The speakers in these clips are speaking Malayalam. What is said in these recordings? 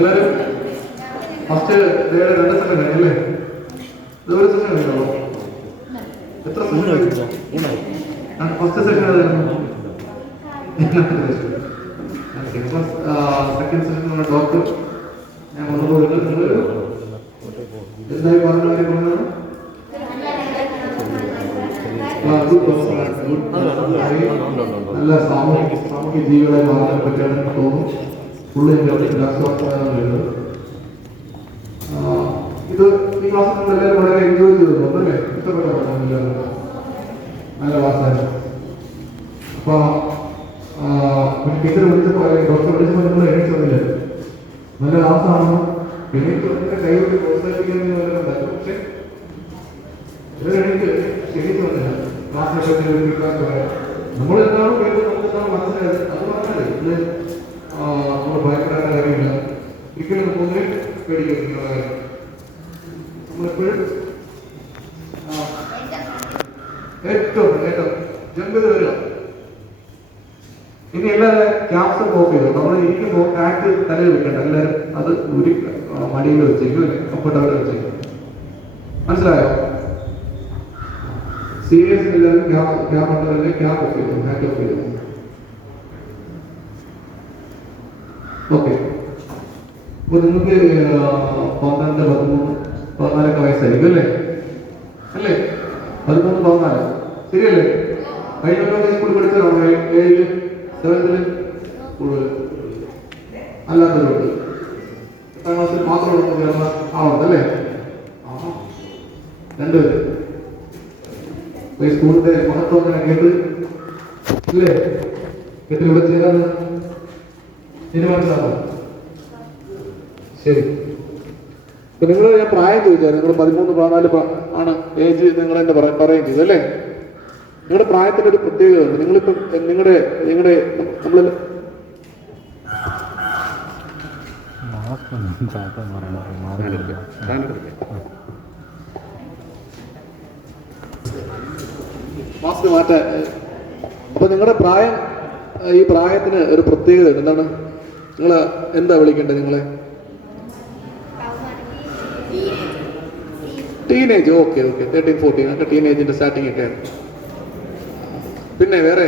എല്ലാവരും ഫസ്റ്റ് ഡേയുടെ 2 സെഷൻ കഴിഞ്ഞല്ലേ? ഇത് ഒരു സെഷൻ കഴിഞ്ഞോ? എത്ര ഫസ്റ്റ് സെഷൻ ഏതായിരുന്നു? സെക്കൻഡ് സെഷൻ ഡോക്ടർ ഞാൻ വന്നപ്പോൾ എന്തായി പറഞ്ഞ കാര്യങ്ങളാണ്? നല്ല സാമൂഹ്യ ജീവികളെ മാറാൻ പറ്റുകയാണെന്ന് തോന്നുന്നു. ഇത് ഈ ക്ലാസ് നിങ്ങൾ എല്ലാവരും വളരെ എൻജോയ് ചെയ്തു അല്ലേ? ഇഷ്ടപ്പെട്ടോ? നല്ല ക്ലാസ്സായിരുന്നു. അപ്പൊ ടീച്ചർ വിളിച്ചപ്പോൾ ഡോക്ടർ വിളിച്ചപ്പോൾ നിങ്ങൾ എണീച്ചതില്ല. നല്ല ക്ലാസ്സാണെന്ന് എണീറ്റ് കൈകൊണ്ട് പ്രോത്സാഹിപ്പിക്കുന്നതിന് വല്ലതും പക്ഷെ ഇവരെണീറ്റ് ക്ഷണിച്ചു വന്നില്ല. ക്ലാസ്സിലൊക്കെ നമ്മൾ എന്താണോ കേട്ടത് നമുക്ക് എന്താണ് മനസ്സിലായത് അത് പറഞ്ഞാലേ ഇത് നമ്മൾ ഭയപ്പെടേണ്ട കാര്യമില്ല. ഒരിക്കലും പൊതുവെ പേടിക്കുന്ന കാര്യം നമ്മളെപ്പോഴും ഏറ്റവും ജമ്പ് ചെയ്ത് വരിക. ഇനി എല്ലാവരും ക്യാപ്സ് ഓഫ് ചെയ്തു. നമ്മൾ ഇരിക്കുമ്പോൾ കാറ്റ് തലയിൽ വെക്കണ്ട. എല്ലാവരും അത് ഒരു മടിയിൽ വെച്ചേക്കും അല്ലെ? കംഫർട്ടബിൾ വെച്ചേക്കും. മനസ്സിലായോ? സീരിയസ് എല്ലാവരും ക്യാബ് ഉണ്ടല്ലേ? ക്യാബ് ഓഫ് ചെയ്തു, ഹാറ്റ് ഓഫ് ചെയ്തു. ഓക്കെ. അപ്പൊ നിങ്ങൾക്ക് 12, 13, 14 വയസ്സായിരിക്കും അല്ലേ? അല്ലേ? 13, 14 ശരിയല്ലേ? കഴിഞ്ഞ സ്കൂളിൽ പഠിച്ചതാണോ? 7, 7 കൂടുതൽ അല്ലാത്തവരുണ്ട്. 8ാം ക്ലാസ്സിൽ മാത്രം ചേർന്ന ആളുണ്ടല്ലേ? 2 പേര് സ്കൂളിന്റെ മഹത്വം അങ്ങനെ കേട്ട് അല്ലേ? കേട്ട് ഇവിടെ ചേരാന്ന് തീരുമാനിച്ചാണ്. ശരി. അപ്പൊ നിങ്ങൾ ഞാൻ പ്രായം ചോദിച്ചാൽ നിങ്ങൾ 13, 14 ആണ് ഏജ് നിങ്ങൾ എന്നെ പറയുകയും ചെയ്തു അല്ലേ? നിങ്ങളുടെ പ്രായത്തിന്റെ ഒരു പ്രത്യേകത ഉണ്ട്. നിങ്ങളിപ്പം നിങ്ങളുടെ നമ്മൾ മാസ്ക് മാറ്റാൻ. അപ്പൊ നിങ്ങളുടെ പ്രായം, ഈ പ്രായത്തിന് ഒരു പ്രത്യേകത ഉണ്ട്. എന്താണ്? നിങ്ങൾ എന്താ വിളിക്കേണ്ടത്? നിങ്ങളെ ടീനേജ്. Okay okay. 13, 14 ഒക്കെ ടീനേജിന്റെ സ്റ്റാർട്ടിങ് ഒക്കെയാണ്. പിന്നെ വേറെ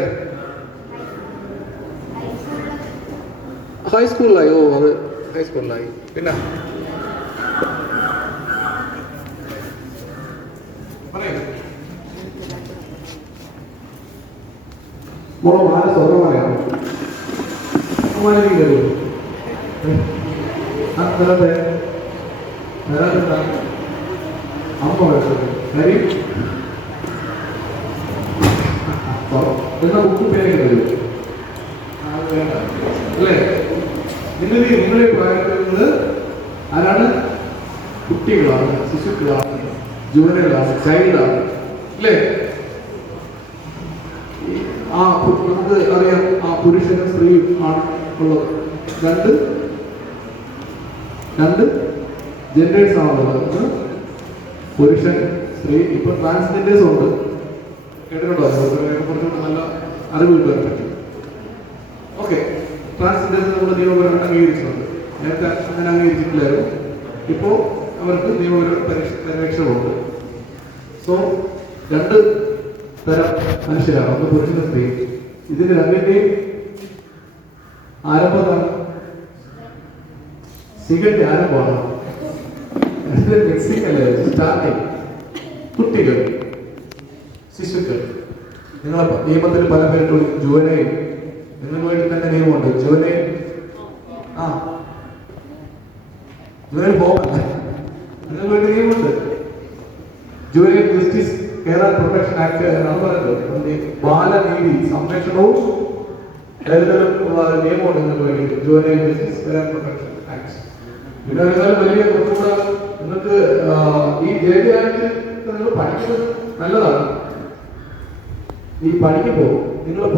ഹൈസ്കൂളിലായി. ഓ, അത് ഹൈസ്കൂളിലായി. പിന്നെ മോളെ മാല സ്വർണ്ണമാലയാണ്. അമ്മ കരി എന്ന ബുക്ക് പേര് അല്ലേ? നിങ്ങളെ പ്രായത്തിൽ ആരാണ്? കുട്ടികളാണ്, ശിശുക്കളാണ്, ജുവനുകളാണ്, ചൈൽഡാണ് അല്ലേ? നമുക്ക് അറിയാം, പുരുഷനും സ്ത്രീയും ആണ് ഉള്ളത്. രണ്ട് ജെൻഡേഴ്സ് ആണുള്ളത്. പുരുഷൻ, സ്ത്രീ. ഇപ്പൊ ട്രാൻസ്ജെൻഡേഴ്സും ഉണ്ട്. കേട്ടിട്ടുണ്ടോ? കുറച്ചുകൂടെ നല്ല അറിവ് കിട്ടാൻ പറ്റും. ഓക്കെ. ട്രാൻസ്ജെൻഡേഴ്സ് നമ്മുടെ നിയമപരമായിട്ട് അംഗീകരിച്ചിട്ടുണ്ട്. നേരത്തെ അങ്ങനെ അംഗീകരിച്ചിട്ടില്ലായിരുന്നു. ഇപ്പോൾ അവർക്ക് നിയമപര പരിരക്ഷകളുണ്ട്. സോ 2 തരം മനുഷ്യരാണ്. ഒന്ന് പുരുഷനും സ്ത്രീ. ഇതിന്റെ 2ന്റെയും ആരംഭമാണ്. സിഗരറ്റ് ആരംഭമാണ്. മെക്സിക്കല്ലേ സ്റ്റാർട്ടിങ്. കുട്ടികൾ, ശിശുക്കൾ. നിങ്ങളെ നിയമത്തിൽ പല പേരിട്ട് വിളിക്കും. ജുവനൈൽ. നിങ്ങൾക്ക് വേണ്ടി തന്നെ നിയമമുണ്ട്. ജുവനൈൽ ജുവനൈൽ പോകല്ല. നിങ്ങൾക്ക് വേണ്ടി നിയമമുണ്ട്. Juvenile justice Kerala protection act എന്നാണ് പറയുന്നത്. ബാലനീതി സംരക്ഷണവും ഉള്ള നിയമമുണ്ട് നിങ്ങൾക്ക് വേണ്ടി. Juvenile justice Kerala protection act. പിന്നെ വലിയ കുറച്ചുകൂടെ നിങ്ങൾക്ക് ഈ ജെ ആക്ട് നിങ്ങൾ പഠിക്കുന്നത് നല്ലതാണ്. ഈ പഠിക്കുമ്പോൾ നിങ്ങളെ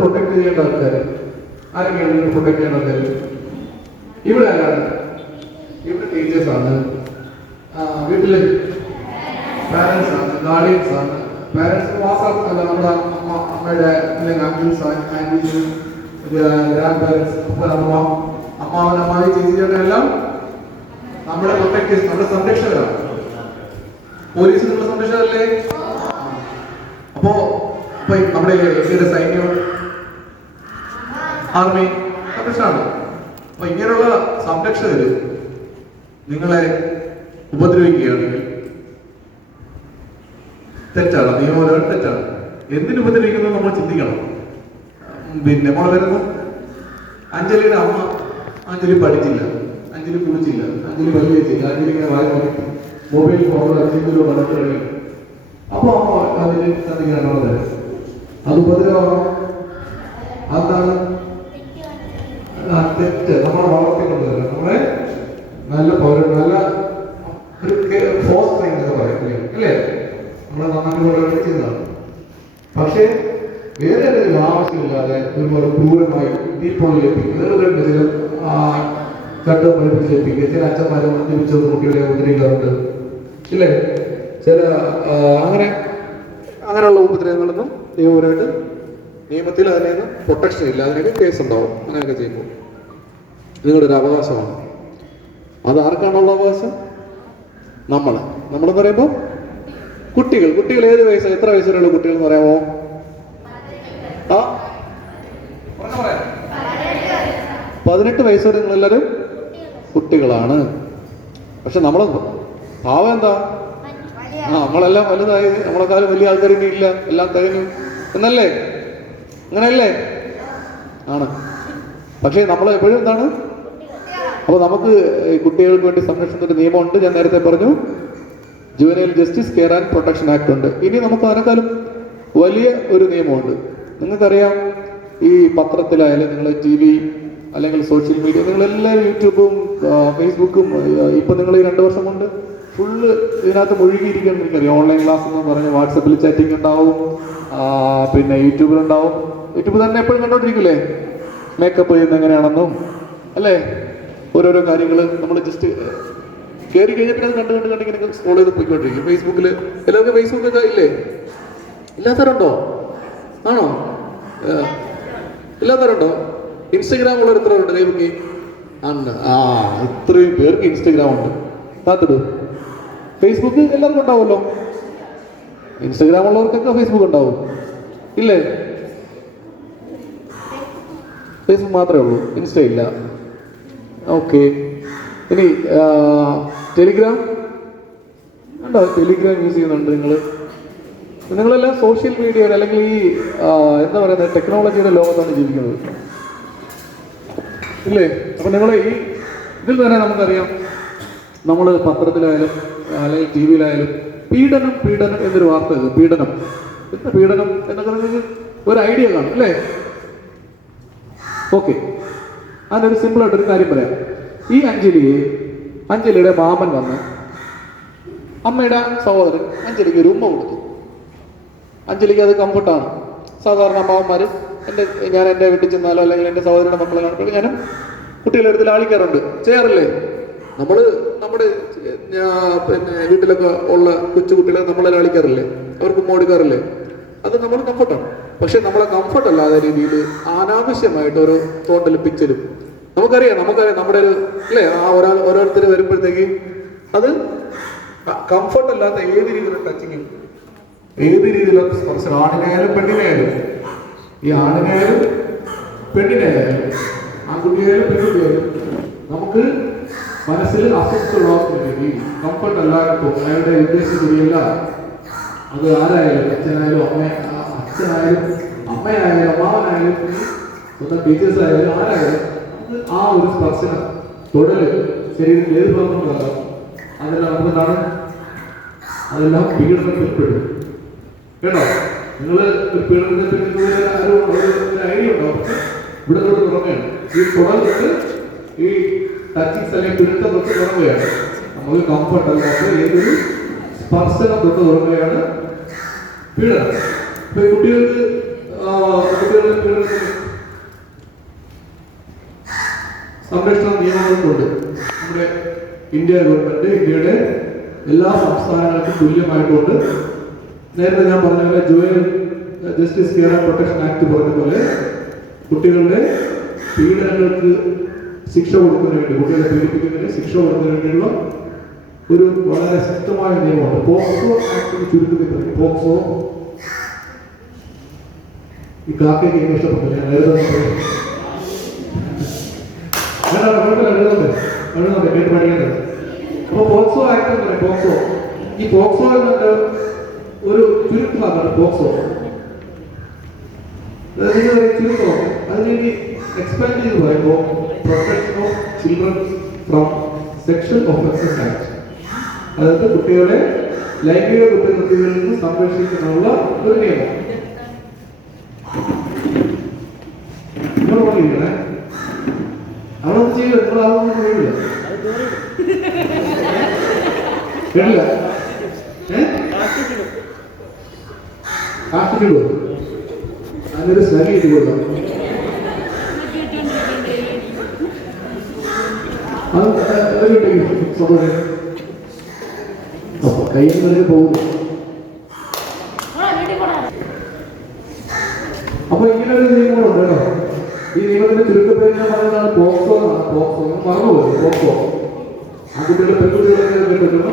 പ്രൊട്ടക്ട് ചെയ്യേണ്ട ആൾക്കാർ ആരൊക്കെയാണ്? നിങ്ങൾ പ്രൊട്ടക്ട് ചെയ്യേണ്ട ആൾക്കാർ ഇവിടെ ആരാണ്? ഇവിടെ ടീച്ചേഴ്സാണ്, വീട്ടിലെ പാരൻസ് ആണ്, ഗാർഡിയൻസ് ആണ്. പാരൻസ് വാസാപ്പ് അല്ല, നമ്മുടെ അമ്മയുടെ അല്ലെങ്കിൽ അങ്കിൾസ്, ആൻറ്റീസ്, ഗ്രാൻഡ് പാരൻസ്, അപ്പ, അമ്മ, അമ്മാവൻ, അമ്മായി, ചേച്ചി, ചേട്ടൻ എല്ലാം നമ്മുടെ പ്രൊട്ടക്ടേഴ്സ്, നമ്മുടെ സംരക്ഷകരാണ്. പോലീസ് നമ്മുടെ സംരക്ഷകരല്ലേ? അപ്പോ നമ്മുടെ ഇന്ത്യയുടെ സൈന്യം, ആർമി സംരക്ഷണമാണ്. അപ്പൊ ഇങ്ങനെയുള്ള സംരക്ഷകര് നിങ്ങളെ ഉപദ്രവിക്കുകയാണെങ്കിൽ തെറ്റാണ്, നിയമപരമായി തെറ്റാണ്. എന്തിനു ഉപദ്രവിക്കുന്നത് നമ്മൾ ചിന്തിക്കണം. പിന്നെ മോളെ വരുന്നു, അഞ്ജലിയുടെ അമ്മ, അഞ്ജലി പഠിച്ചില്ല, അഞ്ജലി കുളിച്ചില്ല, അഞ്ജലി പല്ല് വെച്ചില്ല, അഞ്ജലി ഇങ്ങനെ വായി നോക്കി മൊബൈൽ ഫോണിലോ അച്ഛനോ വളർത്തുകയും അപ്പൊ അമ്മ അതിന് ശ്രദ്ധിക്കാനുള്ളത് അത് ഉപദ്രവമാണോ? അതാണ് തെറ്റ്. നമ്മളെ വളർത്തിക്കൊണ്ടുവരിക, നമ്മളെ നല്ല പൗരൻ, നല്ല ഒരു ഫോസ്റ്ററിംഗ് എന്നൊക്കെ പറയും അല്ലേ? നമ്മളെ നന്നാക്കി ചെയ്തതാണ്. പക്ഷേ വേറെ എന്തെങ്കിലും ആവശ്യമില്ലാതെ ഒരുപാട് ക്രൂരമായി ദീപങ്ങളിലെത്തിക്കും, വേറെ ചില ചട്ടം പഠിപ്പിച്ചിലെത്തിക്കുക. ചില അച്ഛന്മാരെ മദ്യപിച്ച കുട്ടികളെ ഉപദ്രവിക്കാറുണ്ട് ഇല്ലേ? ചില അങ്ങനെയുള്ള ഉപദ്രവങ്ങളൊന്നും നിയമപരമായിട്ട് നിയമത്തിൽ അതിനൊന്നും പ്രൊട്ടക്ഷൻ ഇല്ല, അതിനൊക്കെ കേസ് ഉണ്ടാവും. അങ്ങനെയൊക്കെ ചെയ്യുമ്പോൾ നിങ്ങളുടെ ഒരു അവകാശമാണ്. അത് ആർക്കാണുള്ള അവകാശം? നമ്മളെന്ന് പറയുമ്പോൾ കുട്ടികൾ ഏത് വയസ്സ്, എത്ര വയസ്സ് വരെയുള്ള കുട്ടികൾ എന്ന് പറയാമോ? 18 വയസ്സ് വരെ നിങ്ങളെല്ലാവരും കുട്ടികളാണ്. പക്ഷെ നമ്മളെ ഭാവം എന്താ? നമ്മളെല്ലാം വലുതായി, നമ്മളെക്കാളും വലിയ ആൾക്കാരൊക്കെ ഇല്ല, എല്ലാം തികഞ്ഞു എന്നല്ലേ? അങ്ങനെയല്ലേ? ആണ്. പക്ഷേ നമ്മൾ എപ്പോഴും എന്താണ്? അപ്പോൾ നമുക്ക് കുട്ടികൾക്ക് വേണ്ടി സംരക്ഷണത്തിന്റെ നിയമമുണ്ട്. ഞാൻ നേരത്തെ പറഞ്ഞു, juvenile justice care and protection act ഉണ്ട്. ഇനി നമുക്ക് അതിനേക്കാളും വലിയ ഒരു നിയമമുണ്ട്. നിങ്ങൾക്കറിയാം, ഈ പത്രത്തിലായാലും നിങ്ങൾ TV അല്ലെങ്കിൽ സോഷ്യൽ മീഡിയ, നിങ്ങളെല്ലാവരും യൂട്യൂബും ഫേസ്ബുക്കും ഇപ്പം നിങ്ങൾ ഈ 2 വർഷം കൊണ്ട് ഫുള്ള് ഇതിനകത്ത് മുഴുകിയിരിക്കാൻ എനിക്കറിയാം. ഓൺലൈൻ ക്ലാസ് എന്ന് പറഞ്ഞ് വാട്സപ്പിൽ ചാറ്റിംഗ് ഉണ്ടാവും, പിന്നെ യൂട്യൂബിലുണ്ടാവും. യൂട്യൂബ് തന്നെ എപ്പോഴും കണ്ടോണ്ടിരിക്കില്ലേ? മേക്കപ്പ് ചെയ്യുന്നത് എങ്ങനെയാണെന്നും അല്ലേ? ഓരോരോ കാര്യങ്ങൾ നമ്മൾ ജസ്റ്റ് കയറി കഴിഞ്ഞപ്പോൾ അത് കണ്ട് ഇങ്ങനെ സ്ക്രോൾ ചെയ്ത് പോയിക്കൊണ്ടിരിക്കും. ഫേസ്ബുക്കിൽ എല്ലാവർക്കും ഫേസ്ബുക്കൊക്കെ ഇല്ലേ? ഇല്ലാത്തവരുണ്ടോ? ആണോ? ഇല്ലാത്തവരുണ്ടോ? ഇൻസ്റ്റഗ്രാം ഉള്ളവർ എത്ര ഉണ്ട്? കൈബുക്കി ആണ്. ഇത്രയും പേർക്ക് ഇൻസ്റ്റഗ്രാം ഉണ്ട്. കാത്തിടും. ഫേസ്ബുക്ക് എല്ലാവർക്കും ഉണ്ടാവുമല്ലോ. ഇൻസ്റ്റഗ്രാം ഉള്ളവർക്കൊക്കെ ഫേസ്ബുക്ക് ഉണ്ടാവും ഇല്ലേ? ഫേസ്ബുക്ക് മാത്രമേ ഉള്ളൂ, ഇൻസ്റ്റ ഇല്ല. ഓക്കെ. ഇനി ടെലിഗ്രാം ഉണ്ടോ? ടെലിഗ്രാം യൂസ് ചെയ്യുന്നുണ്ട് നിങ്ങളെല്ലാം സോഷ്യൽ മീഡിയയുടെ അല്ലെങ്കിൽ ഈ എന്താ പറയുന്നത്, ടെക്നോളജിയുടെ ലോകത്താണ് ജീവിക്കുന്നത് ഇല്ലേ? അപ്പൊ നിങ്ങൾ ഈ ഇതിൽ തന്നെ നമുക്കറിയാം, നമ്മൾ പത്രത്തിലായാലും അല്ലെങ്കിൽ TV-യിലായാലും പീഡനം എന്നൊരു വാർത്ത. പീഡനം എന്നൊക്കെ നിങ്ങൾക്ക് ഒരു ഐഡിയ കാണും അല്ലേ? ഓക്കെ. അതിനൊരു സിമ്പിളായിട്ടൊരു കാര്യം പറയാം. ഈ അഞ്ജലിയുടെ മാമൻ വന്ന് അമ്മയുടെ സഹോദരൻ അഞ്ജലിക്ക് ഒരു ഉമ്മ കൊടുത്തു. അഞ്ജലിക്ക് അത് കംഫർട്ടാണ്. സാധാരണ അമ്മാവന്മാർ ഞാൻ എൻ്റെ വീട്ടിൽ ചെന്നാലോ അല്ലെങ്കിൽ എൻ്റെ സഹോദരിയുടെ മക്കളെ കാണുമ്പോൾ ഞാനും കുട്ടികളുടെ അടുത്ത് ലാളിക്കാറുണ്ട്, ചെയ്യാറില്ലേ? നമ്മുടെ പിന്നെ വീട്ടിലൊക്കെ ഉള്ള കൊച്ചുകുട്ടികളെ നമ്മളെ ലാളിക്കാറില്ലേ? അവർക്ക് ഉമ്മ കൊടുക്കാറില്ലേ? അത് നമ്മൾ കംഫർട്ടാണ്. പക്ഷെ നമ്മളെ കംഫർട്ട് അല്ലാത്ത രീതിയിൽ അനാവശ്യമായിട്ട് ഓരോ തോണ്ടലും പിച്ചലും നമുക്കറിയാം നമ്മുടെ ഒരു അല്ലേ? ഓരോരുത്തർ വരുമ്പോഴത്തേക്ക് അത് കംഫർട്ട് അല്ലാത്ത ഏത് രീതിയിലുള്ള ടച്ചിങ്ങും ഏത് രീതിയിലുള്ള സ്പർശനം, ആണിനായാലും പെണ്ണിനായാലും, ഈ ആണിനായാലും പെണ്ണിനായാലും, ആൺകുട്ടിയായാലും പെൺകുട്ടിയായാലും നമുക്ക് മനസ്സിൽ അസ്വസ്ഥതയുള്ളതിൽ കംഫർട്ട് അല്ലാതെ അയാളുടെ ഉദ്ദേശം കൂടിയല്ല. അത് ആരായാലും, അച്ഛനായാലും അമ്മയായാലും അമ്മാവനായാലും സ്വന്തം ടീച്ചേഴ്സ് ആയാലും ആരായാലും ആ ഒരു സ്പർശനം, തൊടല് ശരീരത്തിൽ ഏത് ഭാഗത്തുണ്ടാകാം, അതെല്ലാം നമുക്കെന്താണ്? അതെല്ലാം പീഡനത്തിൽപ്പെടും കേട്ടോ. നിങ്ങൾ ഒരു പീഡനത്തെ ഐഡിയ ഉണ്ടോ? ഇവിടെ തൊട്ട് തുറക്കുകയാണ്. ഈ തുടർന്നിട്ട് ഈ ടച്ചിങ്സ് അല്ലെങ്കിൽ പിടുത്തം തൊട്ട് തുറക്കുകയാണ്. നമുക്ക് കംഫർട്ട് അല്ലാത്ത ഏതൊരു സ്പർശനം തൊട്ട് തുറക്കുകയാണ് പീഡനം. ഇപ്പൊ കുട്ടികളുടെ പീഡനത്തിന് സംരക്ഷണ നിയമങ്ങൾക്കുണ്ട്. നമ്മുടെ ഇന്ത്യ ഗവൺമെന്റ് ഇന്ത്യയുടെ എല്ലാ സംസ്ഥാനങ്ങൾക്കും തുല്യമായിട്ടുണ്ട്. നേരത്തെ ഞാൻ പറഞ്ഞ പോലെ juvenile justice care and protection act പറഞ്ഞ പോലെ കുട്ടികളുടെ പീഡനങ്ങൾക്ക് ശിക്ഷ കൊടുക്കുന്നതിന് വേണ്ടി, കുട്ടികളെ പീഡിപ്പിക്കുന്നതിന് ശിക്ഷ കൊടുക്കുന്നതിന് വേണ്ടിയുള്ള ഒരു വളരെ ശക്തമായ നിയമമുണ്ട്. പോക്സോ ആക്ട് ചുരുക്കത്തിൽ പറയും. പോക്സോ ഈ കാക്കയ്ക്ക് എനിക്ക് ഇഷ്ടപ്പെട്ടില്ല, ഞാൻ എഴുതുന്നുണ്ട് കേട്ട് പഠിക്കേണ്ടത്. അപ്പൊ പോക്സോ ആക്ട് എന്ന് പറയും. പോക്സോ, ഈ പോക്സോ എന്നിട്ട് ഒരു ചുരുക്കമാണ് പോക്സോ. ചുരുക്കോ അതിനുവേണ്ടി എക്സ്പാൻഡ് ചെയ്ത് പറയുമ്പോൾ protection of children from sexual offences act, അതായത് കുട്ടികളെ ലൈംഗിക കുറ്റകൃത്യങ്ങളിൽ നിന്ന് സംരക്ഷിക്കാനുള്ള ഒരു നിയമം. നിങ്ങൾ പറഞ്ഞിരിക്കണേ, അവളൊന്നും ചെയ്യില്ല, നിങ്ങൾ അതൊന്നും കഴിയില്ല, കേട്ടില്ല. കാട്ടിടുവോ? അതിനൊരു സ്നഗി ഇട്ട് കൊടുക്കാം. അപ്പൊ കയ്യിൽ നിന്ന് പോകും. അപ്പൊ ഇങ്ങനെ ഒരു നിയമങ്ങളുണ്ട് കേട്ടോ. ഈ നിയമത്തിന്റെ ചുരുക്കപ്പേര് ഞാൻ പറയുന്നതാണ് പോക്സോ എന്നാണ്. പോക്സോ മറന്നുപോയി. പോക്സോ ആൺകുട്ടികളെ പെൺകുട്ടികളെ പറ്റുന്ന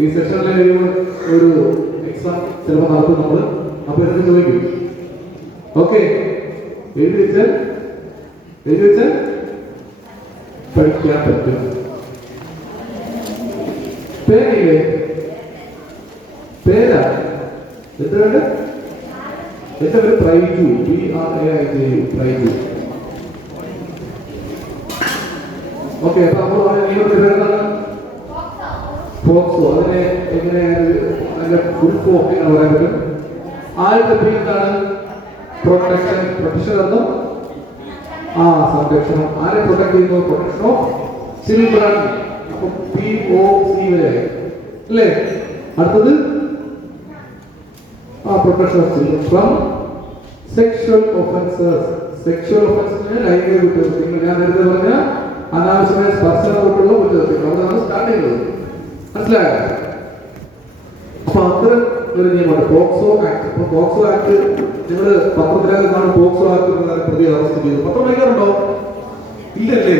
ഈ സെഷനിലെ ഒരു എക്സാം ചിലപ്പോൾ നടത്തും നമ്മള്. അപ്പൊ എന്തൊക്കെ ചോദിക്കും? ഓക്കെ, എഴുതി വെച്ചാൽ പഠിക്കാൻ പറ്റും. പേരില്ലേ? പേരാ എന്തുകൊണ്ട്? എന്റെ പേര് പ്രൈജു, PRAIJU, പ്രൈജു. ഓക്കെ, അപ്പൊ നമ്മൾ നിങ്ങളുടെ പേരെന്താണ്? പോക്സോ. അതിനെ എങ്ങനെ അതിന്റെ ഫുൾ ഫോം എന്ന് പറയാൻ പറ്റും? ആദ്യത്തെ പി എന്താണ്? പ്രൊട്ടക്ഷൻ. പ്രൊട്ടക്ഷൻ എന്നും സംരക്ഷണം. ആരെ പ്രൊട്ടക്ട് ചെയ്യുന്നു? Protection of children. അപ്പൊ POC വരെ അല്ലേ? അടുത്തത് protection of children from sexual offences. Sexual offences ലൈംഗിക കുറ്റകൃത്യങ്ങൾ. ഞാൻ നേരത്തെ പറഞ്ഞ അനാവശ്യമായ സ്പർശനം തൊട്ടുള്ള കുറ്റകൃത്യങ്ങൾ, അവിടെയാണ് സ്റ്റാർട്ട് ചെയ്യുന്നത്. മനസ്സിലായോ? അപ്പൊ അത്തരം ഒരു നിയമമാണ് പോക്സോ ആക്ട്. അപ്പൊ പോക്സോ ആക്ട് നിങ്ങൾ പത്രത്തിലൊക്കെ കാണും. പോക്സോ ആക്ട് പ്രതി അറസ്റ്റ് ചെയ്തു. പത്രം വായിക്കാറുണ്ടോ? ഇല്ലല്ലേ?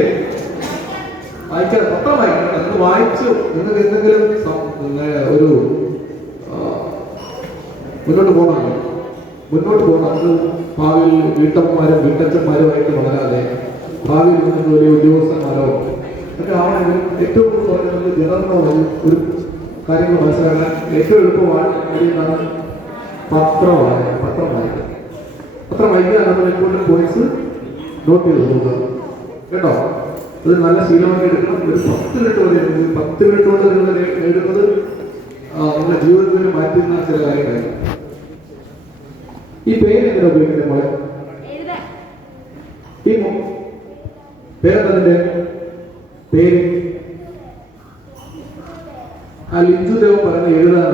വായിക്കാൻ പത്രം വായിക്കണം. നിങ്ങൾ വായിച്ചു, നിങ്ങൾക്ക് എന്തെങ്കിലും ഒരു മുന്നോട്ട് പോകണമല്ലോ. മുന്നോട്ട് പോകണം. അത് ഭാവിയിൽ വീട്ടമ്മമാരും വീട്ടച്ഛന്മാരുമായിട്ട് വളരാതെ ഭാവിയിൽ നിങ്ങൾ വലിയ ഉദ്യോഗസ്ഥന്മാരോ ഒക്കെ ആവണമെങ്കിൽ ഏറ്റവും കൂടുതൽ പറയുന്നത് ജനറോ ഒരു കാര്യങ്ങൾ മനസ്സിലാക്കാൻ ഏറ്റവും എളുപ്പമാണ് പത്രം വായിക്കുക. പത്രം വായിക്കുക നമ്മൾ ഇമ്പോർട്ടൻ്റ് പോയിന്റ്സ് നോട്ട് ചെയ്ത് നോക്കുക കേട്ടോ. അത് നല്ല ശീലമായി എടുക്കണം. ഒരു 10 മിനിറ്റ് വരെ 10 മിനിറ്റ് കൊണ്ട് നിങ്ങൾ നേടുന്നത് നിങ്ങളുടെ ജീവിതത്തിൽ മാറ്റുന്ന ചില കാര്യങ്ങളാണ്. ഈ പേര് എങ്ങനെ ഉപയോഗിക്കുന്നത്? മോളെ ഈ പേരെന്താ? പേര് ലിഞ്ചു ദേവൻ പറഞ്ഞ എഴുതാൻ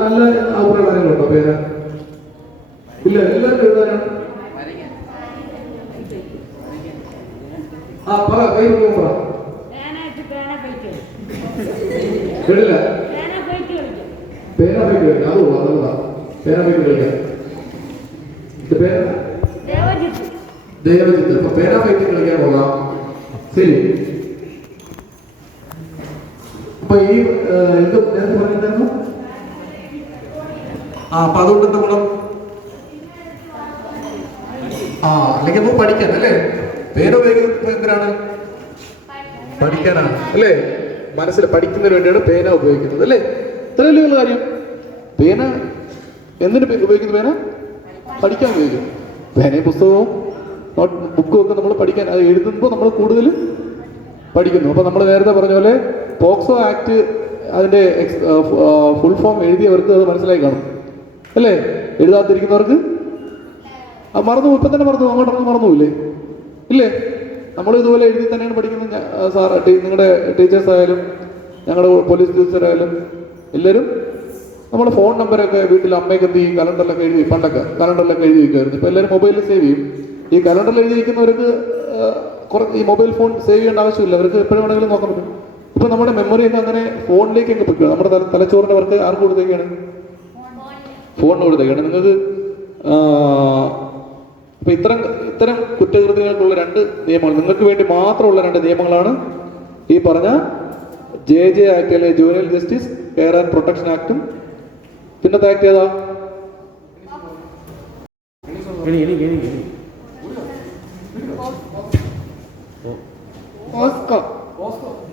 നല്ല അഭിപ്രായങ്ങളുണ്ടോ? പേര് ഇല്ല, എല്ലാവർക്കും എഴുതാനാണ്. പറ, കൈ പറ. കേട്ടില്ല? പേന പൈക്ക് കളിക്കാം. അതുകൊള്ളാം. പേന പൈക്ക് കളിക്കാം. ദേവജിത്ത്. അപ്പൊ പേന പൈക്ക് കളിക്കാൻ പോകാം. ശരി. അപ്പൊ ഈ എന്ത് നേരത്തെ പറഞ്ഞിട്ടുണ്ടായിരുന്നു? അപ്പൊ അതുകൊണ്ട് എന്താ ഗുണം? അല്ലെങ്കിൽ നമുക്ക് പഠിക്കാൻ അല്ലേ? പേന ഉപയോഗിക്കുന്നത് എന്തിനാണ്? പഠിക്കാനാണ് അല്ലേ? മനസ്സിൽ പഠിക്കുന്നതിന് വേണ്ടിയാണ് പേന ഉപയോഗിക്കുന്നത് അല്ലേ? ഇത്രയല്ലേ ഉള്ള കാര്യം. പേന എന്തിനു ഉപയോഗിക്കുന്നു? പേന പഠിക്കാൻ ഉപയോഗിക്കും. പേനയും പുസ്തകവും ബുക്കും ഒക്കെ നമ്മൾ പഠിക്കാൻ, അത് എഴുതുമ്പോൾ നമ്മൾ കൂടുതൽ പഠിക്കുന്നു. അപ്പൊ നമ്മൾ നേരത്തെ പറഞ്ഞ പോലെ പോക്സോ ആക്ട് അതിന്റെ ഫുൾ ഫോം എഴുതിയവർക്ക് അത് മനസ്സിലായി കാണും അല്ലേ? എഴുതാതിരിക്കുന്നവർക്ക് മറന്നു. ഇപ്പം തന്നെ അങ്ങോട്ടൊന്നും മറന്നുമില്ലേ? ഇല്ലേ? നമ്മൾ ഇതുപോലെ എഴുതി തന്നെയാണ് പഠിക്കുന്നത്. സാർ, നിങ്ങളുടെ ടീച്ചേഴ്സ് ആയാലും ഞങ്ങളുടെ പോലീസ് ടീച്ചറായാലും എല്ലാവരും നമ്മുടെ ഫോൺ നമ്പരൊക്കെ വീട്ടിൽ അമ്മയ്ക്ക് എന്ത് ചെയ്യും? കലണ്ടറിലൊക്കെ എഴുതി, പണ്ടൊക്കെ കലണ്ടറിലൊക്കെ എഴുതി വയ്ക്കുമായിരുന്നു. ഇപ്പം എല്ലാവരും മൊബൈലിൽ സേവ് ചെയ്യും. ഈ കലണ്ടറിൽ എഴുതി വയ്ക്കുന്നവർക്ക് ഈ മൊബൈൽ ഫോൺ സേവ് ചെയ്യേണ്ട ആവശ്യമില്ല. അവർക്ക് എപ്പോഴും വേണമെങ്കിലും നോക്കാൻ പറ്റും. ഇപ്പം നമ്മുടെ മെമ്മറിയൊക്കെ അങ്ങനെ ഫോണിലേക്ക് അങ്ങ് പൊയ്ക്കുക. നമ്മുടെ തലച്ചോറിൻ്റെ വർക്ക് ആർക്ക് കൊടുത്തേക്കാണ്? ഫോണിന് കൊടുത്തേക്കാണ്. നിങ്ങൾക്ക് അപ്പൊ ഇത്തരം കുറ്റകൃത്യങ്ങൾക്കുള്ള 2 നിയമങ്ങൾ, നിങ്ങൾക്ക് വേണ്ടി മാത്രമുള്ള 2 നിയമങ്ങളാണ് ഈ പറഞ്ഞ JJ ആക്ട് അല്ലെ juvenile justice care and protection ആക്ടും പിന്നത്തെ ആക്ട് ഏതാ?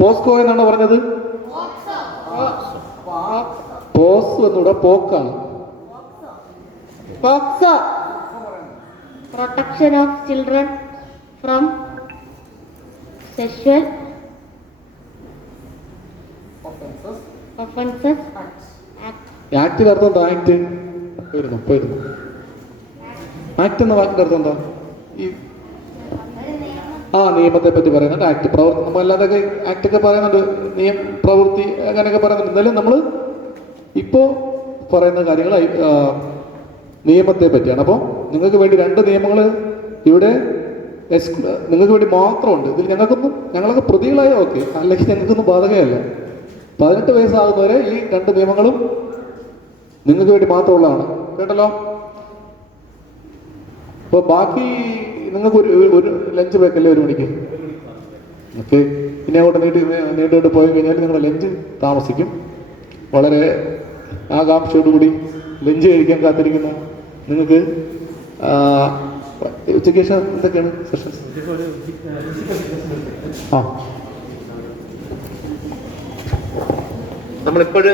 പോസ്കോ എന്നാണ് പറഞ്ഞത്. പോസ് എന്നൂടെ പോക്കാണ്. POCSO, protection of children from sexual offences ആക്ടിന്റെ അർത്ഥം എന്താ? ആക്ട് പോയിരുന്നു. ആക്ട് എന്ന വാക്കിന്റെ അർത്ഥം എന്താ? ഈ നിയമത്തെ പറ്റി പറയുന്നുണ്ട്. ആക്ട് പ്രവൃത്തി, നമ്മളല്ലാതൊക്കെ ആക്ടൊക്കെ പറയുന്നുണ്ട്, പ്രവൃത്തി അങ്ങനെയൊക്കെ പറയുന്നുണ്ട്. എന്തായാലും നമ്മൾ ഇപ്പോ പറയുന്ന കാര്യങ്ങൾ നിയമത്തെ പറ്റിയാണ്. അപ്പോൾ നിങ്ങൾക്ക് വേണ്ടി 2 നിയമങ്ങൾ ഇവിടെ നിങ്ങൾക്ക് വേണ്ടി മാത്രമുണ്ട്. ഇതിൽ ഞങ്ങളൊക്കെ പ്രതികളായ ഓക്കെ, അല്ലെങ്കിൽ ഞങ്ങൾക്കൊന്നും ബാധകമല്ല. 18 വയസ്സാകുന്നവരെ ഈ 2 നിയമങ്ങളും നിങ്ങൾക്ക് വേണ്ടി മാത്രമുള്ളതാണ്. കേട്ടല്ലോ? അപ്പോൾ ബാക്കി നിങ്ങൾക്ക് ഒരു ലഞ്ച് ബ്രേക്ക് അല്ലേ 1 മണിക്ക്? ഓക്കെ. ഇനി അങ്ങോട്ട് നീണ്ടുകൊണ്ട് പോയി കഴിഞ്ഞാൽ നിങ്ങളുടെ ലഞ്ച് താമസിക്കും. വളരെ ആകാംക്ഷയോടുകൂടി ലഞ്ച് കഴിക്കാൻ കാത്തിരിക്കുന്ന നിങ്ങൾക്ക് ഉച്ചയ്ക്ക് ശേഷം എന്തൊക്കെയാണ് സെഷൻസ്? നമ്മളിപ്പോൾ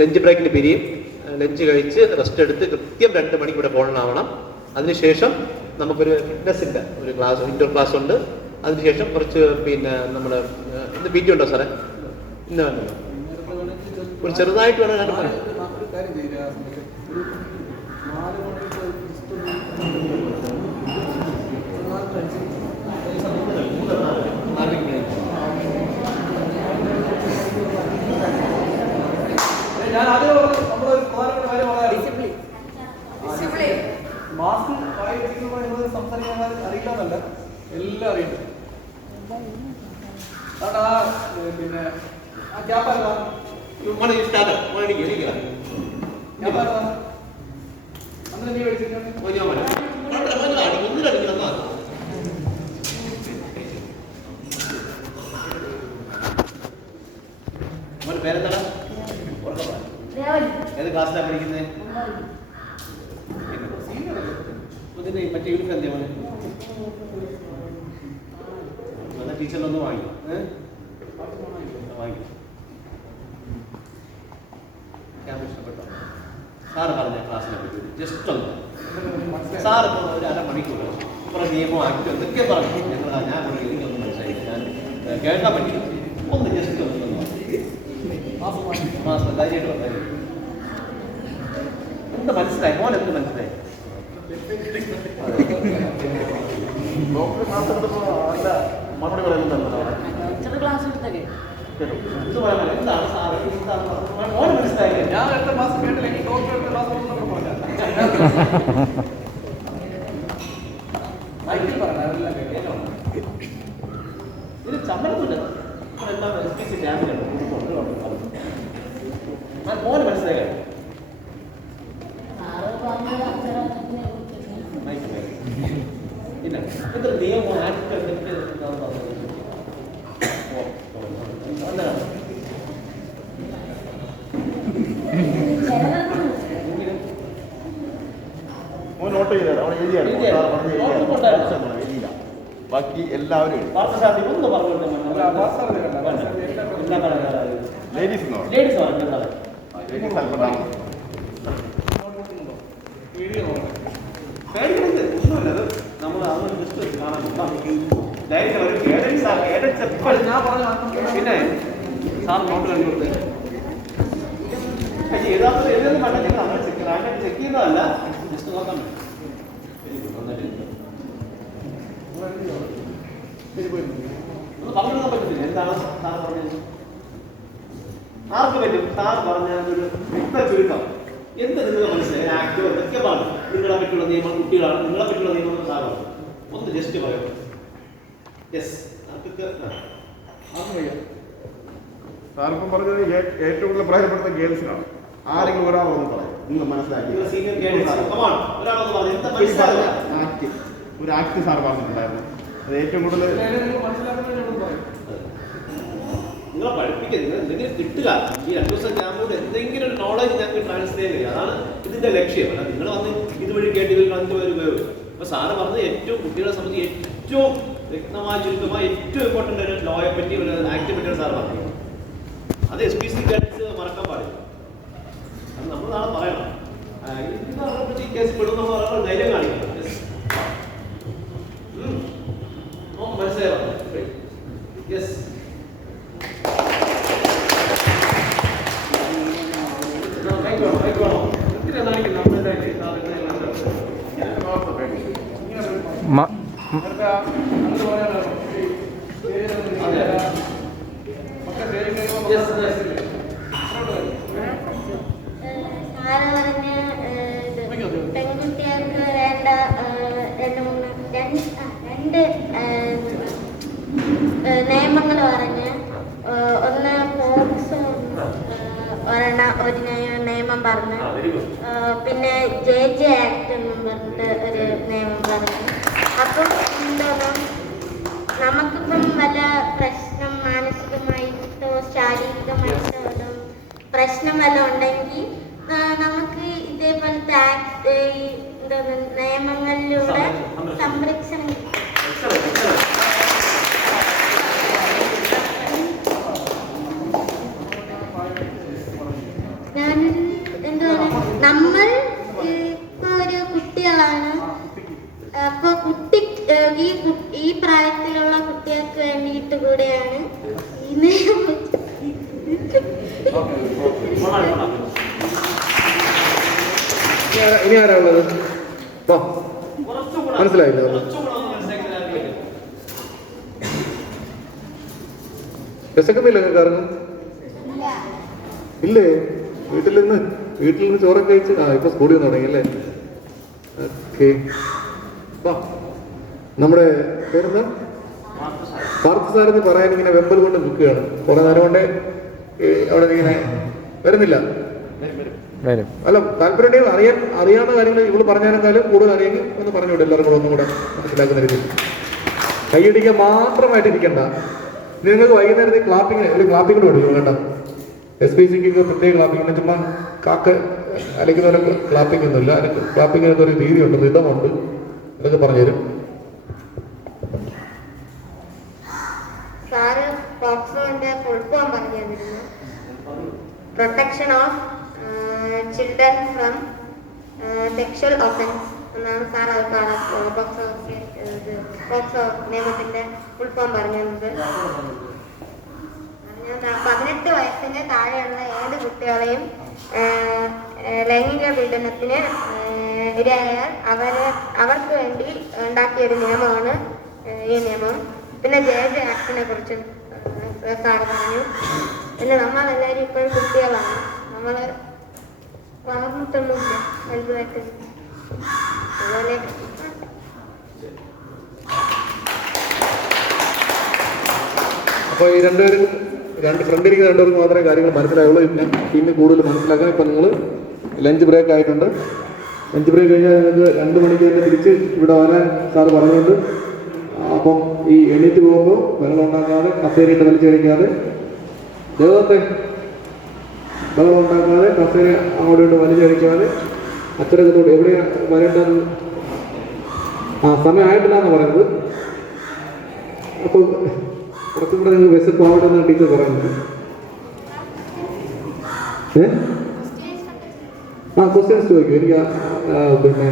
ലഞ്ച് ബ്രേക്കിന് പിരിയും. ലഞ്ച് കഴിച്ച് റെസ്റ്റ് എടുത്ത് കൃത്യം 2 മണിക്ക് ഇവിടെ പോകണമാവണം. അതിനുശേഷം നമുക്കൊരു ഫിറ്റ്നസിൻ്റെ ഒരു ക്ലാസ്, ഇൻഡോർ ക്ലാസ് ഉണ്ട്. അതിനുശേഷം കുറച്ച് നമ്മുടെ ഇന്ന് PT ഉണ്ടോ സാറേ? ഇന്ന് വേണ്ടല്ലോ, ഒരു ചെറുതായിട്ട് വേണം. ഞാൻ ആദ്യം നമ്മളൊരു പ്രധാനപ്പെട്ട കാര്യം പറയാം. മാസ്ക് സംസാരിക്കാൻ അറിയില്ലെന്നല്ല, എല്ലാം അറിയുന്നുണ്ട്. പേരെന്താ? ഏത് ക്ലാസ്സിലാണ് പഠിക്കുന്നത്? മറ്റേ യൂണിഫോം എന്താ ടീച്ചറിനൊന്ന് വാങ്ങി ഇഷ്ടപ്പെട്ടോ? സാറ് പറഞ്ഞ ക്ലാസ്സിനെ പറ്റി ജസ്റ്റ് ഒന്ന് സാറ് ഇപ്പോൾ ഒരു 1/2 മണിക്കൂർ കുറേ നിയമം ആക്കി എന്തൊക്കെ പറഞ്ഞു. ഞാൻ എനിക്കൊന്നും മനസ്സിലായി, ഞാൻ കേൾക്കാൻ പറ്റില്ല. ഒന്ന് ജസ്റ്റ് ഒന്ന് മാസം ധൈര്യമായിട്ട് എന്ത് മനസ്സിലായി? മോൻ എന്ത് മനസ്സിലായി? മറുപടി പറയുന്നുണ്ടല്ലോ. എന്താണ് സാറ് മോന് മനസ്സിലായില്ലേ? ഞാൻ അടുത്ത മാസം കേട്ടില്ലെങ്കിൽ ഡോക്ടർ അടുത്ത മാസം ഇത് ചമ്മലത്തില്ല. മോന് മനസ്സിലായില്ലേ? ഇല്ല, ഇത്ര നിയമം ആക്ട് നോട്ട് ചെയ്തത് അവിടെ എഴുതിയാണ്. ബാക്കി എല്ലാവരും ലേഡീസ് പിന്നെ സാർ നോട്ട് കണ്ടുകൊടുത്ത് യഥാർത്ഥത്തിൽ എഴുതുന്നത് കണ്ടെങ്കിൽ നമ്മൾ ചെക്ക് ചെയ്യുന്നതല്ല, ജസ്റ്റ് നോക്കാൻ പറ്റും. പറഞ്ഞെടുക്കാൻ പറ്റത്തില്ല. എന്താണ് സാർ പറഞ്ഞത്? ആർക്ക് പറ്റും? സാർ പറഞ്ഞ ഒരു വ്യക്ത ചുരുക്കം എന്ത് നിങ്ങൾക്ക് മനസ്സിലായി? ആക്ടോ എന്തൊക്കെ പറഞ്ഞു? നിങ്ങളെ പറ്റിയുള്ള നിയമം, കുട്ടികളാണ്, നിങ്ങളെ പറ്റിയുള്ള നിയമം സാറാണ്. ഒന്ന് ജസ്റ്റ് പറയാം. യെസ്, സാറിപ്പം പറഞ്ഞത് ഏറ്റവും കൂടുതൽ പ്രയോജനപ്പെടുന്ന ഗേൾസിനാണ്. ആരെങ്കിലും ഒരാളൊന്നും പറയും നിങ്ങൾ മനസ്സിലാക്കി. സീനിയർ ഗൈഡൻസ് ഒരാളൊന്ന് പറഞ്ഞു എന്താ മനസ്സിലാക്കുക? ഒരു ആക്ട് സാർ പറഞ്ഞിട്ടുണ്ടായിരുന്നു. അത് ഏറ്റവും കൂടുതൽ നിങ്ങൾ മനസ്സിലാക്കുന്നതിനോട് പറയും. നിങ്ങളെ പഠിപ്പിക്കുന്നത് എന്തെങ്കിലും കിട്ടുക. ഈ 2 ദിവസം ക്യാമ്പോട് എന്തെങ്കിലും ഒരു നോളജ് ഞങ്ങൾക്ക് ട്രാൻസ്ഫർ ചെയ്യുക. അതാണ് ഇതിന്റെ ലക്ഷ്യം. അല്ല നിങ്ങൾ വന്ന് ഇതുവഴി കേട്ട് ഇതിൽ കണ്ടു വരുമ്പോൾ അപ്പൊ സാറ് പറഞ്ഞത് ഏറ്റവും കുട്ടികളെ സംബന്ധിച്ച് ഏറ്റവും വ്യക്തമായ ചുരുക്കമായി ഏറ്റവും ഇമ്പോർട്ടൻ്റ് ഒരു ലോയെ പറ്റി ഒരു ആക്ടിനെ പറ്റിയാണ് സാർ പറഞ്ഞത്. അത് SPC ഗൈഡൻസ് മറക്കാൻ പാടില്ല. അത് നമ്മൾ നാളെ പറയണം. ഈ കേസ് പെടും നമ്മൾ പറയുമ്പോൾ ധൈര്യം കാണിക്കണം. മനസ്സിലായോ? യെസ്. സാറ് പറഞ്ഞ പെൺകുട്ടികൾക്ക് വേണ്ട രണ്ട് നിയമങ്ങൾ പറഞ്ഞ് ഒന്ന് പോക്സോ ഒരു നിയമം പറഞ്ഞ് പിന്നെ JJ ആക്ട് എന്നും പറഞ്ഞിട്ട് ഒരു നിയമം പറഞ്ഞു. അപ്പം എന്താണ് നമുക്കിപ്പം വല്ല പ്രശ്നം മാനസികമായിട്ടോ ശാരീരികമായിട്ടോ പ്രശ്നം വല്ലതും ഉണ്ടെങ്കിൽ നമുക്ക് ഇതേപോലത്തെ എന്താണ് നിയമങ്ങളിലൂടെ സംരക്ഷണം ഞാനൊരു എന്താ പറയുക, നമ്മൾ ഇപ്പൊ ഒരു കുട്ടികളാണ്. അപ്പൊ ഈ പ്രായത്തിലുള്ള കുട്ടികൾക്ക് വേണ്ടിയിട്ട് കൂടെയാണ് ഈ നിയമം. ഇനി ആരാ ഉള്ളത്? മനസ്സിലായില്ലോ? വിശക്കുന്നില്ല നിങ്ങൾക്ക് ആർക്കും? ഇല്ലേ? വീട്ടിൽ നിന്ന് ചോറൊക്കെ കഴിച്ച് ഇപ്പൊ സ്കൂളിൽ നിന്ന് തുടങ്ങി അല്ലേ? ഓക്കെ. നമ്മുടെ പേരെന്താ? പാർത്ഥ സാറെന്ന് പറയാൻ ഇങ്ങനെ വെമ്പൽ കൊണ്ട് നിൽക്കുകയാണ്. കുറെ നേരം കൊണ്ട് അവിടെ ഇങ്ങനെ വരുന്നില്ല. അല്ല, താല്പര്യം അറിയാവുന്ന കാര്യങ്ങൾ ഇവള് പറഞ്ഞാലും കൂടുതൽ അറിയെങ്കിൽ ഒന്ന് പറഞ്ഞുവിടും. എല്ലാവരും കൂടെ ഒന്നും കൂടെ മനസ്സിലാക്കുന്ന രീതിയിൽ കൈയടിക്കാൻ മാത്രമായിട്ട് ഇരിക്കണ്ട. നിങ്ങൾക്ക് വൈകുന്നേരത്തെ ക്ലാപ്പിംഗ് കൂടെ കൊടുക്കും കേട്ടോ. SPCക്ക് പ്രത്യേക ക്ലാപ്പിംഗ്, ചുമ്മാ കാക്ക അലയ്ക്കുന്ന പോലെ ക്ലാപ്പിംഗ് ഒന്നുമില്ല. അതിന് ക്ലാപ്പിങ്ങിനൊക്കെ ഒരു രീതിയുണ്ട്, റിതമുണ്ട്. അതൊക്കെ പറഞ്ഞുതരും. സാറ് പോക്സോന്റെ ഫുൾ ഫോം പറഞ്ഞു തന്നിരുന്നു. Protection of children from sexual offence എന്നാണ് സാർ അത് പോക്സോ നിയമത്തിന്റെ ഫുൾ ഫോം പറഞ്ഞു തന്നത്. 18 വയസ്സിന് താഴെയുള്ള ഏത് കുട്ടികളെയും ലൈംഗിക പീഡനത്തിന് ഇരയായാൽ അവർക്ക് വേണ്ടി ഉണ്ടാക്കിയൊരു നിയമമാണ് ഈ നിയമം. പിന്നെ JJ ആക്ടിനെ കുറിച്ചും സാറ് പറഞ്ഞു. പിന്നെ നമ്മളെല്ലാവരും ഇപ്പോഴും കുട്ടികളാണ്. നമ്മൾ വളർന്നിട്ടൊന്നുമില്ല വലുതായിട്ട്. അതുപോലെ അപ്പോൾ ഈ ഫ്രണ്ടിരിക്കുന്ന രണ്ടുപേർക്ക് മാത്രമേ കാര്യങ്ങൾ മനസ്സിലായുള്ളൂ. പിന്നെ കൂടുതൽ മനസ്സിലാക്കാൻ ഇപ്പം നിങ്ങൾ ലഞ്ച് ബ്രേക്ക് ആയിട്ടുണ്ട്. ലഞ്ച് ബ്രേക്ക് കഴിഞ്ഞാൽ നിങ്ങൾക്ക് 2 മണിക്ക് തന്നെ തിരിച്ച് ഇവിടെ വരാൻ സാറ് പറഞ്ഞുകൊണ്ട്. അപ്പം ഈ എണീറ്റ് പോകുമ്പോൾ വെള്ളം ഉണ്ടാക്കാതെ, കസേരയിട്ട് വലിച്ചടിക്കാതെ, ദേവത്തെ വെള്ളം ഉണ്ടാക്കാതെ, കസേര അങ്ങോട്ട് കൊണ്ട് വലിച്ചടിക്കാതെ, അച്ചടക്കത്തോട് എവിടെയാണ് വരേണ്ടത്? സമയം ആയിട്ടില്ല എന്ന് പറയുന്നത്. അപ്പോൾ കുറച്ചും കൂടെ നിങ്ങൾ വിശപ്പാവട്ടെ എന്നാണ് ടീച്ചർ പറയുന്നത്. ക്വസ്റ്റ്യൻസ് ചോദിക്കും. എനിക്ക് പിന്നെ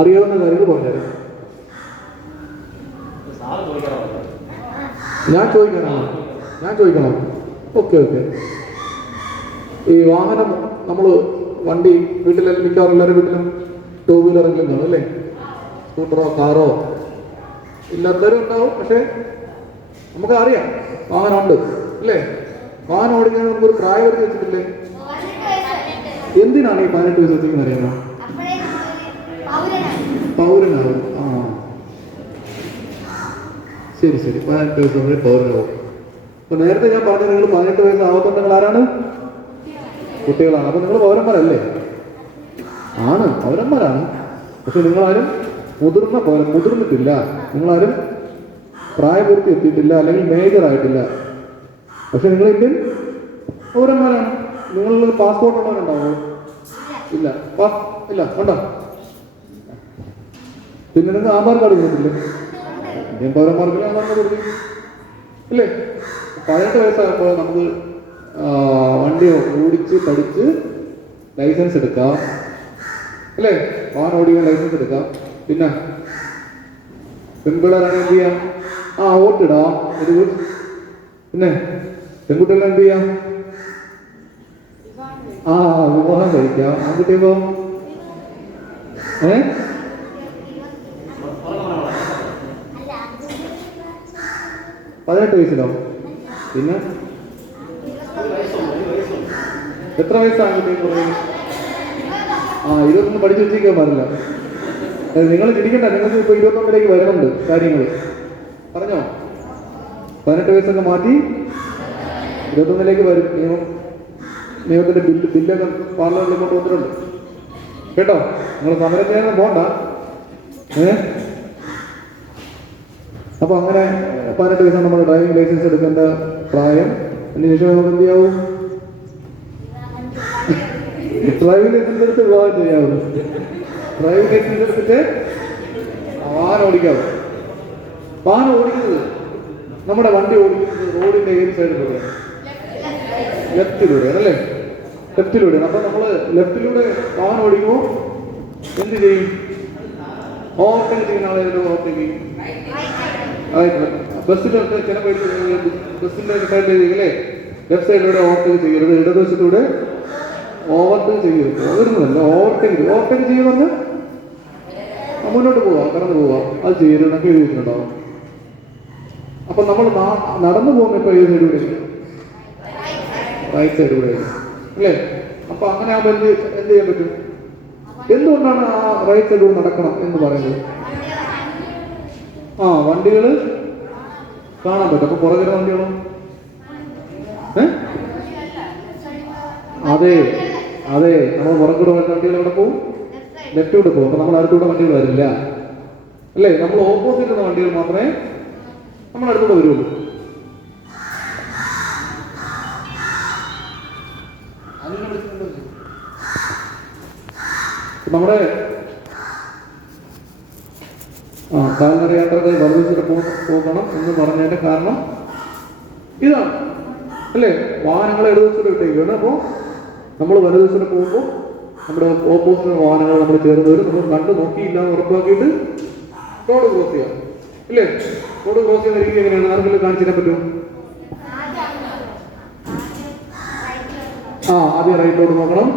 അറിയാവുന്ന കാര്യങ്ങൾ പറഞ്ഞുതരാം. ഞാൻ ചോദിക്കണം. ഓക്കെ. ഈ വാഹനം നമ്മൾ വണ്ടി വീട്ടിലെല്ലാം മിക്കവാറും എല്ലാവരും വീട്ടിലും 2 വീലറെങ്കിലും കാണും അല്ലേ? സ്കൂട്ടറോ കാറോ ഇല്ലാത്തവരും ഉണ്ടാവും. പക്ഷേ നമുക്കറിയാം വാഹനമുണ്ട് അല്ലേ? വാഹനം ഓടിക്കാൻ നമുക്കൊരു പ്രായപരിധി വെച്ചിട്ടില്ലേ? എന്തിനാണ് ഈ 18 വയസ്സ് വെച്ചിരിക്കുന്നത് അറിയാമോ? പൗരനാവും. ശരി 18 വയസ്സ് നമ്മൾ പൗരനാവും. അപ്പൊ നേരത്തെ ഞാൻ പറഞ്ഞു നിങ്ങൾ 18 വയസ്സ് ആവാത്തോണ്ട് നിങ്ങൾ ആരാണ്? കുട്ടികളാണ്. അപ്പൊ നിങ്ങൾ പൗരന്മാരല്ലേ? പൗരന്മാരാണ്. പക്ഷെ നിങ്ങളാരും മുതിർന്ന പോലെ മുതിർന്നിട്ടില്ല, നിങ്ങളാരും പ്രായപൂർത്തി എത്തിയിട്ടില്ല, അല്ലെങ്കിൽ മേജർ ആയിട്ടില്ല. പക്ഷെ നിങ്ങൾ ഇന്ത്യൻ പൗരന്മാരാണ്. നിങ്ങളിൽ പാസ്പോർട്ട് ഉള്ളവരുണ്ടാവോ? ഇല്ല. ഇല്ല, ഉണ്ടോ? പിന്നെ നിങ്ങൾ ആധാർ കാർഡ് കൊടുത്തില്ലേ? ഇന്ത്യൻ പൗരന്മാർക്ക് ആധാർ കാർഡ് കൊടുക്കും ഇല്ലേ? 18 വയസ്സാകുമ്പോൾ നമുക്ക് വണ്ടി ഓടിച്ച് പഠിച്ച് ലൈസൻസ് എടുക്കാം അല്ലേ? വാഹനം ഓടിക്കാൻ ലൈസൻസ് എടുക്കാം. പിന്നെ പെൺപിള്ളേരാണ് എന്ത് ചെയ്യാം? വോട്ടിടാം. പിന്നെ പെൺകുട്ടികളെ എന്ത് ചെയ്യാം? വിവാഹം കഴിക്കാം. ആൺകുട്ടിയപ്പോ 18 വയസ്സിലോ? പിന്നെ എത്ര വയസ്സാണ് കുട്ടിയെ? 21 പഠിച്ചു വെച്ചിരിക്കാൻ പാടില്ല. നിങ്ങൾ ചിരിക്കണ്ട, നിങ്ങൾക്ക് ഇപ്പൊ 21 വരുന്നുണ്ട് കാര്യങ്ങൾ. പറഞ്ഞോ, 18 വയസ്സൊക്കെ മാറ്റി 21 വരും. നിയമത്തിന്റെ ബില്ലൊക്കെ പാർലമെന്റിൽ കൊണ്ട് വന്നിട്ടുണ്ട് കേട്ടോ. നിങ്ങൾ സമരം ചെയ്യാൻ പോണ്ട. അപ്പൊ അങ്ങനെ 18 വയസ്സാണ് നമ്മൾ ഡ്രൈവിംഗ് ലൈസൻസ് എടുക്കേണ്ട പ്രായം. അതിനുശേഷം നമുക്ക് എന്ത് ചെയ്യാവും? ഡ്രൈവിംഗ് ലൈസൻസ് എടുത്ത് വിവാഹം ചെയ്യാവും. ഡ്രൈവിംഗ് ലൈസൻസ് എടുത്തിട്ട് വാഹനം ഓടിക്കാവും. വാഹനം ഓടിക്കുന്നത്, നമ്മുടെ വണ്ടി ഓടിക്കുന്നത് റോഡിന്റെ ഏത് സൈഡിലൂടെയാണ്? ലെഫ്റ്റിലൂടെയാണ് അല്ലേ? ലെഫ്റ്റിലൂടെയാണ്. അപ്പൊ നമ്മള് ലെഫ്റ്റിലൂടെ വാഹനം ഓടിക്കുമ്പോൾ എന്ത് ചെയ്യും? ഓവർടേക്ക് ചെയ്യുന്ന ആളെ ഓവർടേക്ക് ചെയ്യും. ബസ്സിലൊക്കെ ചില ബസ്സിന്റെ സൈഡിൽ അല്ലേ? ലെഫ്റ്റ് സൈഡിലൂടെ ഓവർടേക്ക് ചെയ്യരുത്, ഇടതുവശത്തൂടെ ഓവർടേക്ക് ചെയ്യരുത്. വരുന്നതല്ല, ഓവർടേക്ക് ചെയ്യുമെന്ന് മുന്നോട്ട് പോവാം, കടന്നു പോവാം. അത് ചെയ്യരുതെന്നൊക്കെ എഴുതിയിട്ടുണ്ടാവും. അപ്പൊ നമ്മൾ നടന്നു പോകുന്ന ഇപ്പൊ ഏത് സൈഡിലൂടെ? റൈറ്റ് സൈഡിലൂടെ അല്ലേ? അപ്പൊ അങ്ങനെ ആകുമ്പോൾ എന്ത് ചെയ്യാൻ പറ്റും? എന്തുകൊണ്ടാണ് ആ റൈറ്റ് സൈഡിലൂടെ നടക്കണം എന്ന് പറയുന്നത്? വണ്ടികൾ കാണാൻ പറ്റും. അപ്പൊ പുറകിലെ വണ്ടികളോ? അതെ നമ്മൾ പുറകൂടെ വണ്ടികൾ എവിടെ പോകും? ലെഫ്റ്റിലൂടെ പോകും. അപ്പൊ നമ്മൾ അടുത്തൂടെ വണ്ടികൾ വരില്ല അല്ലേ? നമ്മൾ ഓപ്പോസിറ്റ് ഉള്ള വണ്ടികൾ മാത്രമേ നമ്മൾ അടുത്തൂടെ വരുള്ളൂ. നമ്മുടെ കാൽനട യാത്രകൾ വലതുവശത്ത് പോകണം എന്ന് പറഞ്ഞതിന്റെ കാരണം ഇതാണ് അല്ലേ? വാഹനങ്ങളെ ഇടതുവശത്തോടെ ഇട്ടേക്കാണ്. അപ്പോൾ നമ്മൾ വലതുവശത്തോടെ പോകുമ്പോൾ നമ്മുടെ ഓപ്പോസിറ്റ് വാഹനങ്ങൾ നമ്മൾ ചേർന്ന് വരും. നമ്മൾ കണ്ടു നോക്കിയില്ല എന്ന് ഉറപ്പാക്കിയിട്ട് റോഡ് ക്രോസ് ചെയ്യാം ഇല്ലേ? റോഡ് ക്രോസ് ചെയ്യുന്ന രീതി എങ്ങനെയാണ്? ആർക്കെങ്കിലും കാണിച്ചു തരാൻ പറ്റും? ആദ്യം റൈറ്റിലോട്ട് നോക്കണം.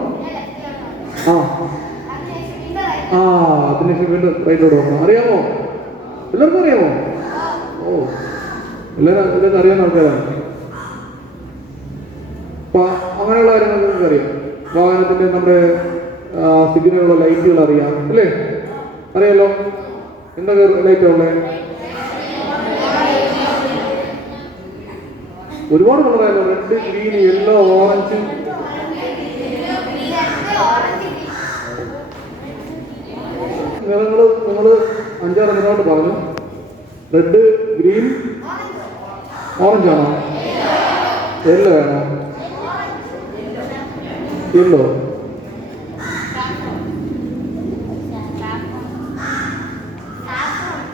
അതിനുശേഷം വീണ്ടും റൈറ്റിലോട്ട് നോക്കണം. അറിയാമോ? എല്ലാവർക്കും അറിയാമോ? എല്ലാവരും ഇതൊക്കെ അറിയാവുന്ന ആൾക്കാരാണ്. അപ്പൊ അങ്ങനെയുള്ള കാര്യങ്ങൾ നിങ്ങൾക്ക് അറിയാം. വാഹനത്തിന്റെ നമ്മുടെ സിഗ്നലുള്ള ലൈറ്റുകൾ അറിയാം അല്ലേ? അറിയാലോ? എന്തൊക്കെ ലൈറ്റുള്ളേ? ഒരുപാട് കളറായല്ലോ. Red, green, yellow, orange. നിങ്ങൾ 5-6 നിങ്ങളോട് പറഞ്ഞു. റെഡ്, ഗ്രീൻ, ഓറഞ്ച് ആണോ? യെല്ലോ ആണോ? യെല്ലോ.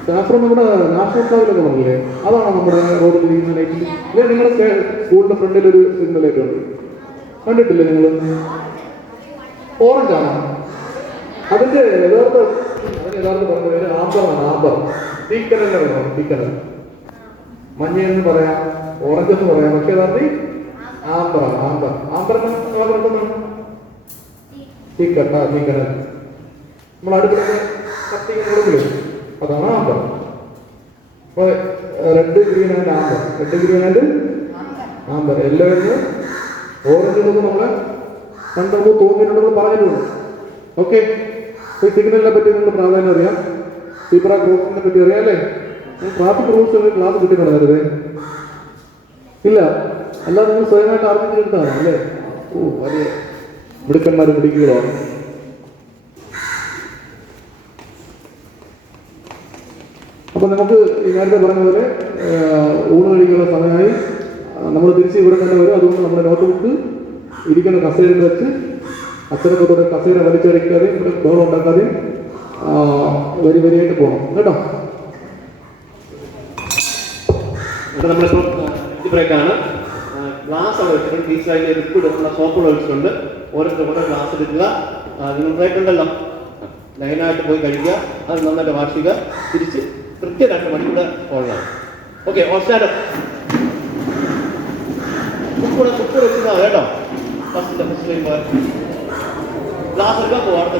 സാഫ്രോൺ നമ്മുടെ നാഷണൽ ഫ്ലാഗിലൊക്കെ പറഞ്ഞില്ലേ? അതാണോ നമ്മുടെ റോഡിൽ ഇരിക്കുന്ന ലൈറ്റിൽ? അല്ലെ നിങ്ങളുടെ സ്കൂളിന്റെ ഫ്രണ്ടിൽ ഒരു സിഗ്നൽ ലൈറ്റ് ഉണ്ട്, കണ്ടിട്ടില്ലേ നിങ്ങൾ? ഓറഞ്ച് ആണോ? അതിന്റെ യഥാർത്ഥ പറഞ്ഞ പേര് ആംബറാണ്. ആംബർ. തീക്കനൽ അറിയാം? തീക്കനൽ. മഞ്ഞ എന്ന് പറയാം, ഓറഞ്ച് എന്ന് പറയാം. പക്ഷെ യഥാർത്ഥി ആംബറാണ്. ആംബർ തീക്കനൽ. നമ്മൾ അടുപ്പിലൊക്കെ കത്തിക്കാൻ കൊടുക്കില്ലേ? അതാണ് ആംബർ. അപ്പൊ red, green and amber. Red, green and amber. എല്ലാവരും ഓറഞ്ച് എന്നൊക്കെ നമ്മളെ കണ്ടപ്പോൾ തോന്നിയിട്ടുണ്ടെന്ന് പറഞ്ഞിട്ടുണ്ട്. ഓക്കെ. സിഗ്നലിനെ പറ്റി നിങ്ങൾ പ്രാധാന്യം അറിയാം. സീബ്ര ക്രോസിനെ പറ്റി അറിയാം അല്ലേ? ട്രാഫിക് റൂൾസ് ക്ലാസ് കിട്ടിക്കണം നേരത്തെ ഇല്ല. അല്ലാതെ നിങ്ങൾ സ്വയമായിട്ട് അറിഞ്ഞിട്ടെടുത്താണ് അല്ലേ? വലിയ മിടുക്കന്മാരും മിടുക്കുകളാണ്. അപ്പോൾ നമുക്ക് ഈ നേരത്തെ പറഞ്ഞ പോലെ ഊണ് കഴിക്കാനുള്ള സമയമായി. നമ്മൾ തിരിച്ച് ഇവിടെ തന്നെ വരും. അതുകൊണ്ട് നമ്മുടെ നോട്ട് ബുക്ക് ഇരിക്കുന്ന കസേരയിൽ വെച്ച് അച്ഛനൊക്കെ കസേര വലിച്ചടിക്കാതെയും ഇവിടെ ബഹളം ഉണ്ടാക്കാതെയും വരിയായിട്ട് പോകണം കേട്ടോ. ഇവിടെ നമ്മളിപ്പോൾ ലഞ്ച് ബ്രേക്കാണ്. ഗ്ലാസ് അവിടെ വെച്ചിട്ടുണ്ട്. ടീച്ചർ അതിൻ്റെ ലിക്വിഡ് ഉള്ള സോപ്പുകൾ വെച്ചിട്ടുണ്ട്. ഓരോരുത്തർ ഓരോ ഗ്ലാസ് എടുക്കുക. നിങ്ങൾ ബ്രേക്ക് ഉണ്ടല്ലോ, ലൈനായിട്ട് പോയി കഴിക്കുക. അത് നന്നായിട്ട് വാഷ് ചെയ്യുക. തിരിച്ച് കൃത്യം 2 മണിക്കൂടെ ഓൺലൈൻ. Okay, on stand. കുക്കൂടെ വെച്ചിരുന്നാ കേട്ടോ. ഫസ്റ്റ് ഗ്ലാസ് എടുക്കാൻ പോവാ. അടുത്ത